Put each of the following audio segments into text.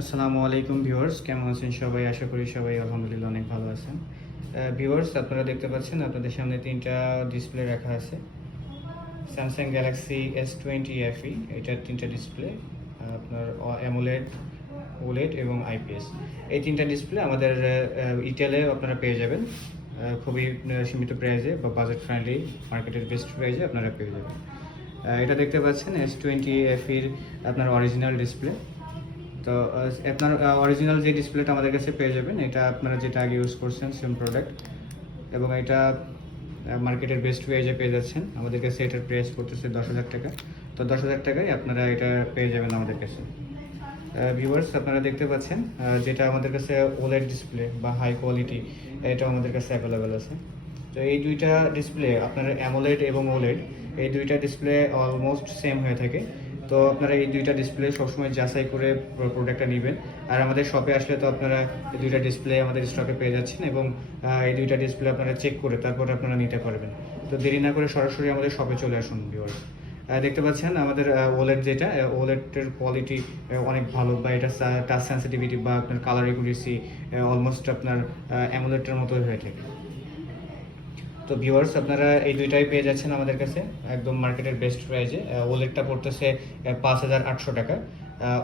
আসসালামু আলাইকুম ভিউয়ার্স, কেমন আছেন সবাই? আশা করি সবাই আলহামদুলিল্লাহ অনেক ভালো আছেন। ভিউয়ার্স, আপনারা দেখতে পাচ্ছেন আপনাদের সামনে ৩টা ডিসপ্লে রাখা আছে। স্যামসাং গ্যালাক্সি S20 FE, এটার ৩টা ডিসপ্লে আপনার অ্যামোলেড, ওলেড এবং আইপিএস। এই ৩টা ডিসপ্লে আমাদের ইটেলে আপনারা পেয়ে যাবেন খুবই সীমিত প্রাইসে বা বাজেট ফ্রেন্ডলি, মার্কেটের বেস্ট প্রাইসে আপনারা পেয়ে যাবেন। এটা দেখতে পাচ্ছেন S20 FEর আপনার অরিজিনাল ডিসপ্লে। তো আপনার অরিজিনাল যে ডিসপ্লেটা আমাদের কাছে পেয়ে যাবেন, এটা আপনারা যেটা আগে ইউজ করছেন সেম প্রোডাক্ট, এবং এটা মার্কেটের বেস্ট প্রাইসে পেয়ে যাচ্ছেন। আমাদের কাছে এটার প্রাইস পড়তেছে 10,000 টাকা। তো 10,000 টাকায় আপনারা এটা পেয়ে যাবেন আমাদের কাছে। ভিউয়ার্স, আপনারা দেখতে পাচ্ছেন যেটা আমাদের কাছে ওলেড ডিসপ্লে বা হাই কোয়ালিটি, এটা আমাদের কাছে অ্যাভেলেবেল আছে। তো এই দুইটা ডিসপ্লে আপনার অ্যামোলেড এবং ওলেড, এই দুইটা ডিসপ্লে অলমোস্ট সেম হয়ে থাকে। তো আপনারা এই দুইটা ডিসপ্লে সবসময় যাচাই করে প্রোডাক্টটা নেবেন। আর আমাদের শপে আসলে তো আপনারা এই দুইটা ডিসপ্লে আমাদের স্টকে পেয়ে যাচ্ছেন, এবং এই দুইটা ডিসপ্লে আপনারা চেক করে তারপরে আপনারা নিতে পারবেন। তো দেরি না করে সরাসরি আমাদের শপে চলে আসুন ভিউয়ার্স। দেখতে পাচ্ছেন আমাদের ওলেড, যেটা ওলেডের কোয়ালিটি অনেক ভালো, বা এটা টাচ সেন্সিটিভিটি বা আপনার কালার একুরেসি অলমোস্ট আপনার অ্যামোলেডের মতো হয়ে থাকে। তো ভিউয়ার্স, আপনারা এই দুইটাই পেয়ে যাচ্ছেন আমাদের কাছে একদম মার্কেটের বেস্ট প্রাইসে। ওলেডটা পড়তেছে 5,800 টাকা।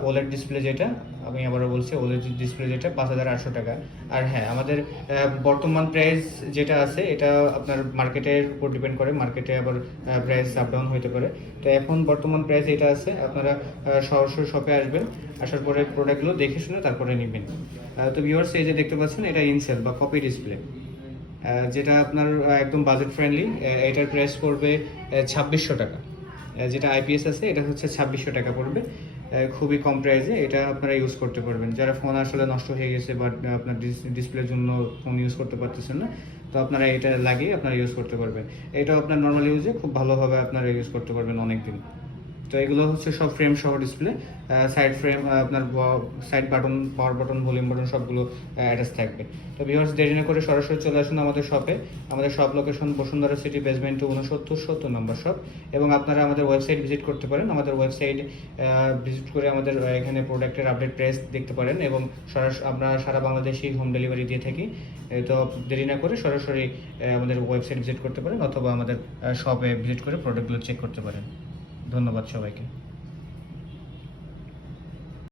ওলেড ডিসপ্লে যেটা, আমি আবারও বলছি, ওলেড ডিসপ্লে যেটা 5,800 টাকা। আর হ্যাঁ, আমাদের বর্তমান প্রাইস যেটা আছে এটা আপনার মার্কেটের উপর ডিপেন্ড করে, মার্কেটে আবার প্রাইস আপ ডাউন হতে পারে। তো এখন বর্তমান প্রাইস এটা আছে, আপনারা সরাসরি শপে আসবেন, আসার পরে প্রোডাক্টগুলো দেখে শুনে তারপরে নেবেন। তো ভিউয়ার্স, এই যে দেখতে পাচ্ছেন, এটা ইনসেল বা কপি ডিসপ্লে, যেটা আপনার একদম বাজেট ফ্রেন্ডলি। এটার প্রাইস পড়বে 2,600 টাকা। যেটা আইপিএস আছে এটা হচ্ছে 2,600 টাকা পড়বে, খুবই কম প্রাইসে। এটা আপনারা ইউজ করতে পারবেন যারা ফোন আসলে নষ্ট হয়ে গেছে বা আপনার ডিসপ্লের জন্য ফোন ইউজ করতে পারতেছেন না, তো আপনারা এটা লাগিয়ে আপনারা ইউজ করতে পারবেন। এটা আপনার নর্মাল ইউজে খুব ভালোভাবে আপনারা ইউজ করতে পারবেন অনেক দিন। তো এগুলো হচ্ছে সব ফ্রেম সহ ডিসপ্লে, সাইড ফ্রেম, আপনার side button, power button, volume button সবগুলো অ্যাটাচ থাকবে। তো ভিউয়ার্স, দেরি না করে সরাসরি চলে আসুন আমাদের শপে। আমাদের shop location Bashundhara city, basement 69 নম্বর শপ। এবং আপনারা আমাদের ওয়েবসাইট ভিজিট করতে পারেন। আমাদের ওয়েবসাইট ভিজিট করে আমাদের এখানে প্রোডাক্টের আপডেট প্রাইস দেখতে পারেন, এবং আমরা সারা বাংলাদেশেই হোম ডেলিভারি দিয়ে থাকি। তো দেরি না করে সরাসরি আমাদের ওয়েবসাইট ভিজিট করতে পারেন, অথবা আমাদের শপে ভিজিট করে প্রোডাক্টগুলো চেক করতে পারেন। ধন্যবাদ সবাইকে।